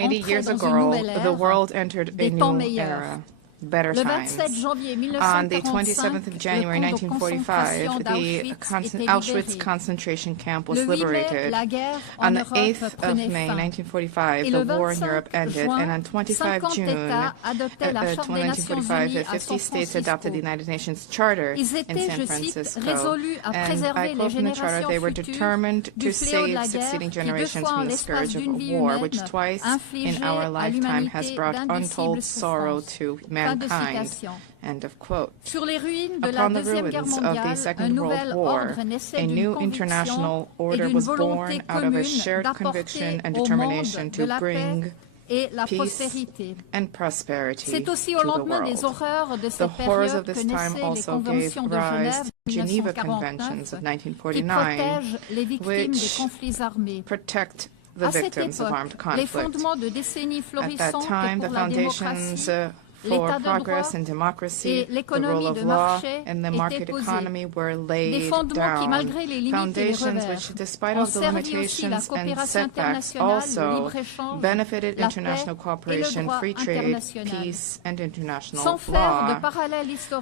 80 years ago, the world entered a new era. Better times. On the 27th of January 1945, the Auschwitz concentration camp was liberated. On the 8th of May 1945, the war in Europe ended, and on 25 June 1945, 50 states adopted the United Nations Charter in San Francisco. And I quote from the Charter, they were determined to save succeeding generations from the scourge of war, which twice in our lifetime has brought untold sorrow to mankind. End of quote. Upon the ruins of the Second World War, a new international order was born out of a shared conviction and determination to bring peace and prosperity to the world. The horrors of this time also gave rise to the Geneva Conventions of 1949, which protect the victims of armed conflict. At that time, the foundations for progress and democracy, the rule of law, and the market economy were laid down. Foundations which, despite all the limitations and setbacks, also benefited international cooperation, free trade, peace, and international law.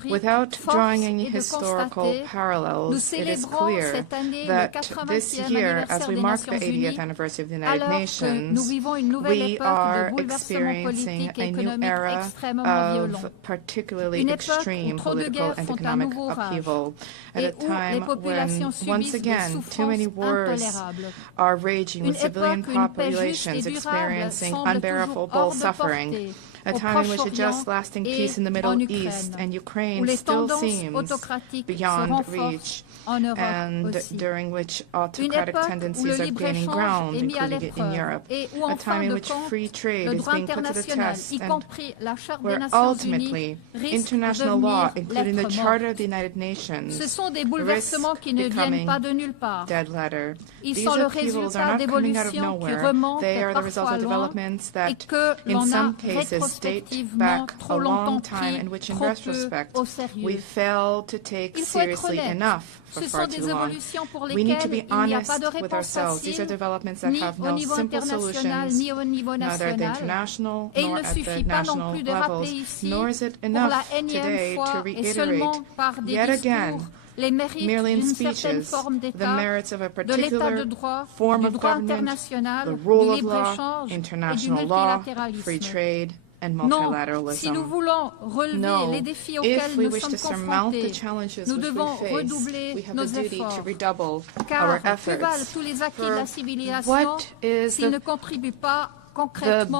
Without drawing any historical parallels, it is clear that this year, as we mark the 80th anniversary of the United Nations, we are experiencing a new era of particularly extreme political and economic upheaval at a time when, once again, too many wars are raging with civilian populations experiencing unbearable suffering, a time in which a just lasting peace in the Middle East and Ukraine still seems beyond reach, and during which autocratic tendencies are gaining ground, including in Europe, a time in which free trade is being put to the test, and where ultimately international law, including the Charter of the United Nations, risks becoming dead letter. These upheavals are not coming out of nowhere. They are the result of developments that, in some cases, date back a long time, in which, in retrospect, we failed to take seriously enough for far too long. We need to be honest with ourselves. These are developments that have no simple solutions, neither at the international nor at the national levels, nor is it enough today to reiterate yet again, merely in speeches, the merits of a particular form of government, the rule of law, international law, free trade, and multilateralism. No, if we wish to surmount the challenges which we face, we have a duty to redouble our efforts. For what is the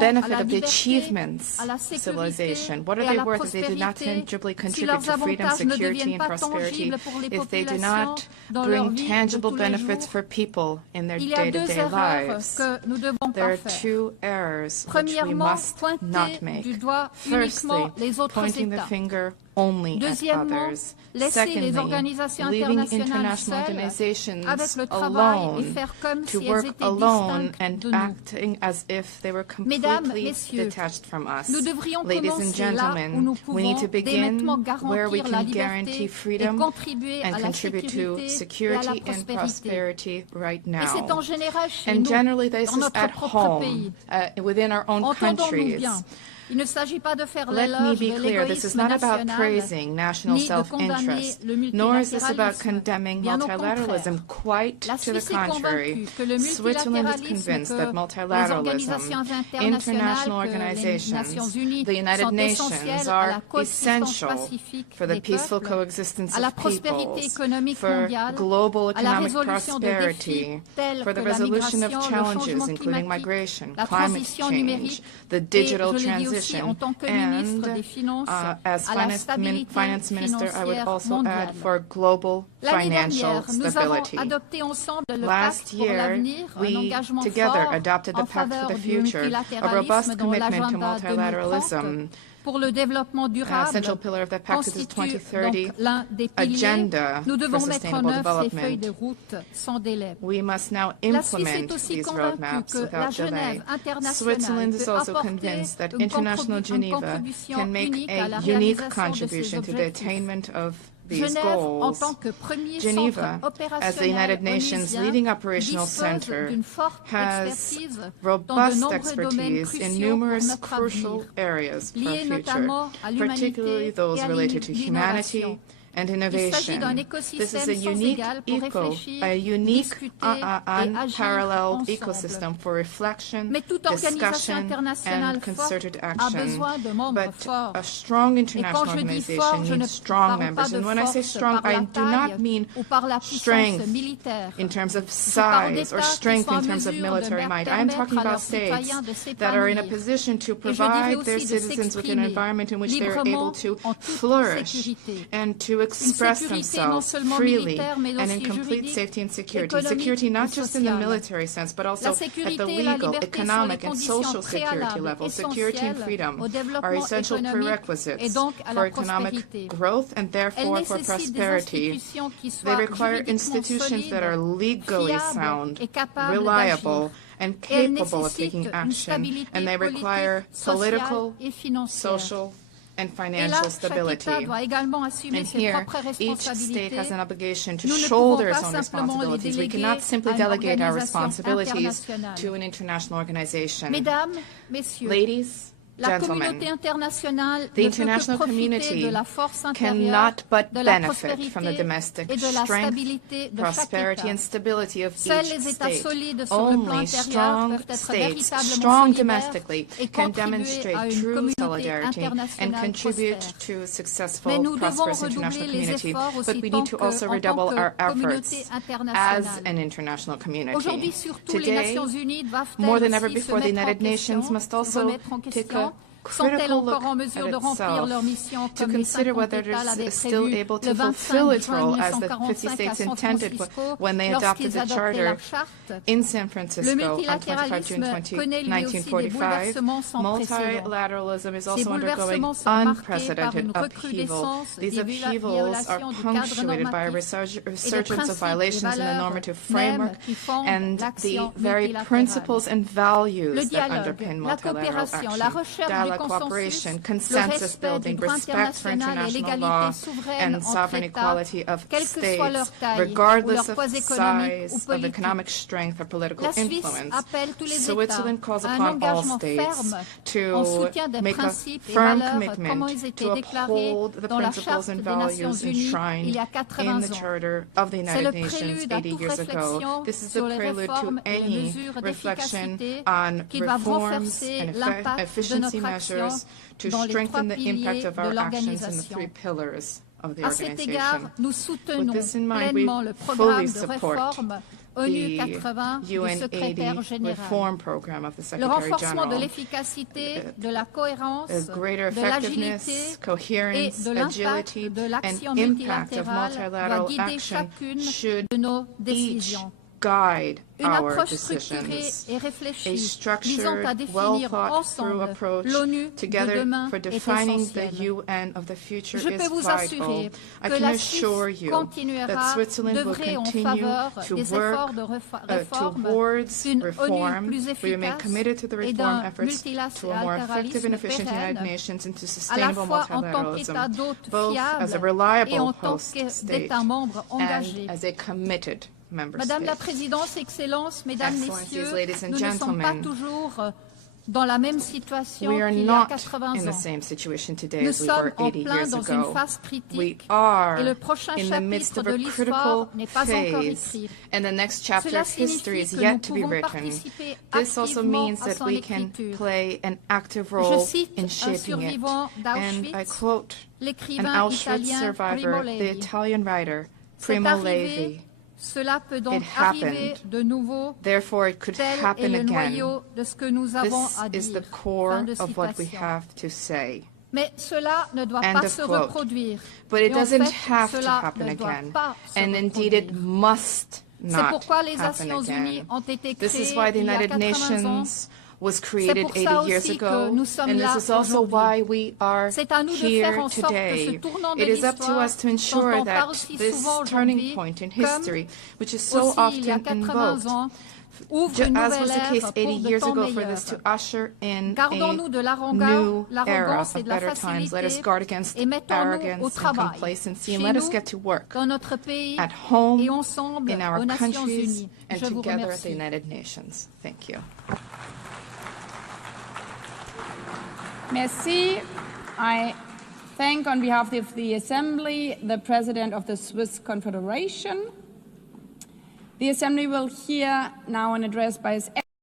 benefit of the achievements of civilization? What are they worth if they do not tangibly contribute to freedom, security, and prosperity, if they do not bring tangible benefits for people in their day-to-day lives? There are two errors which we must not make. Firstly, pointing the finger only at others. Secondly, leaving international organizations alone to work alone and acting as if they were completely detached from us. Ladies and gentlemen, we need to begin where we can guarantee freedom and contribute to security and prosperity right now. And generally, this is at home, within our own countries. Let me be clear, this is not about praising national self-interest, nor is this about condemning multilateralism. Quite to the contrary. Switzerland is convinced that multilateralism, international organizations, the United Nations are essential for the peaceful coexistence of peoples, for global economic prosperity, for the resolution of challenges including migration, climate change, the digital transition, and as finance minister, I would also add for global financial stability. Last year, we together adopted the Pact for the Future, a robust commitment to multilateralism. Central pillar of that pact is the 2030 agenda for sustainable development. We must now implement these roadmaps without delay. Switzerland is also convinced that international Geneva can make a unique contribution to the attainment of these goals. Geneva, as the United Nations leading operational center, has robust expertise in numerous crucial areas for our future, particularly those related to humanity and innovation. This is a unique unparalleled ecosystem for reflection, discussion, and concerted action. But a strong international organization needs strong members. And when I say strong, I do not mean strength in terms of size or strength in terms of military might. I am talking about states that are in a position to provide their citizens with an environment in which they are able to flourish and to express themselves freely and in complete safety and security. Security not just in the military sense, but also at the legal, economic, and social security level. Security and freedom are essential prerequisites for economic growth and therefore for prosperity. They require institutions that are legally sound, reliable, and capable of taking action, and they require political, social, and financial stability. And here, each state has an obligation to shoulder its own responsibilities. We cannot simply delegate our responsibilities to an international organization. Ladies, gentlemen, the international community cannot but benefit from the domestic strength, prosperity, and stability of each state. Only strong states, strong domestically, can demonstrate true solidarity and contribute to a successful, prosperous international community. But we need to also redouble our efforts as an international community. Today, more than ever before, the United Nations must also take a critical look at itself to consider whether it is still able to fulfill its role as the 50 states intended when they adopted the Charter in San Francisco on 25 June 1945. Multilateralism is also undergoing unprecedented upheaval. These upheavals are punctuated by a resurgence of violations in the normative framework and the very principles and values that underpin multilateral action. Dialogue, cooperation, consensus building, respect for international law, and sovereign equality of states, regardless of size, of economic strength, or political influence. Switzerland calls upon all states to make a firm commitment to uphold the principles and values enshrined in the Charter of the United Nations 80 years ago. This is the prelude to any reflection on reforms and efficiency measures to strengthen the impact of our actions in the three pillars of the organization. With this in mind, we fully support the UN 80 reform program of the Secretary General. Greater effectiveness, coherence, agility, and impact of multilateral action should each guide our decisions. A structured, well-thought-through approach together for defining the UN of the future is vital. I can assure you that Switzerland will continue to work towards reform. We remain committed to the reform efforts to a more effective and efficient United Nations and to sustainable multilateralism, both as a reliable host state and as a committed member Madame la Présidente, Excellences, Mesdames, Messieurs, nous ne sommes pas toujours dans la même situation qu'il y a 80 ans. Nous sommes en plein dans une phase critique et le prochain chapitre de l'histoire n'est pas encore écrit. Cela signifie que nous pouvons participer activement à son écriture. Je cite un survivant d'Auschwitz, l'écrivain italien Primo Levi. Cela peut donc arriver de nouveau, tel est le noyau de ce que nous avons à dire. Fin de citation. Mais cela ne doit pas se reproduire. Et en fait, cela ne doit pas se reproduire. C'est pourquoi les Nations Unies ont été créées il y a 80 ans. Was created 80 years ago, and this is also why we are here today. It is up to us to ensure that this turning point in history, which is so often invoked, ouvre une as nouvelle was the ère case pour 80 de years temps ago, for meilleurs. this to usher in Gardons-nous de a new era l'arrogance et of de la better times. Let us facilité guard against et mettons-nous au arrogance and travail, complacency, chez and let us nous, get to work dans notre pays at home, et ensemble in our aux Nations countries, Unies. and Je vous together at the remercie. United Nations. Thank you. Merci. I thank, on behalf of the Assembly, the President of the Swiss Confederation. The Assembly will hear now an address by His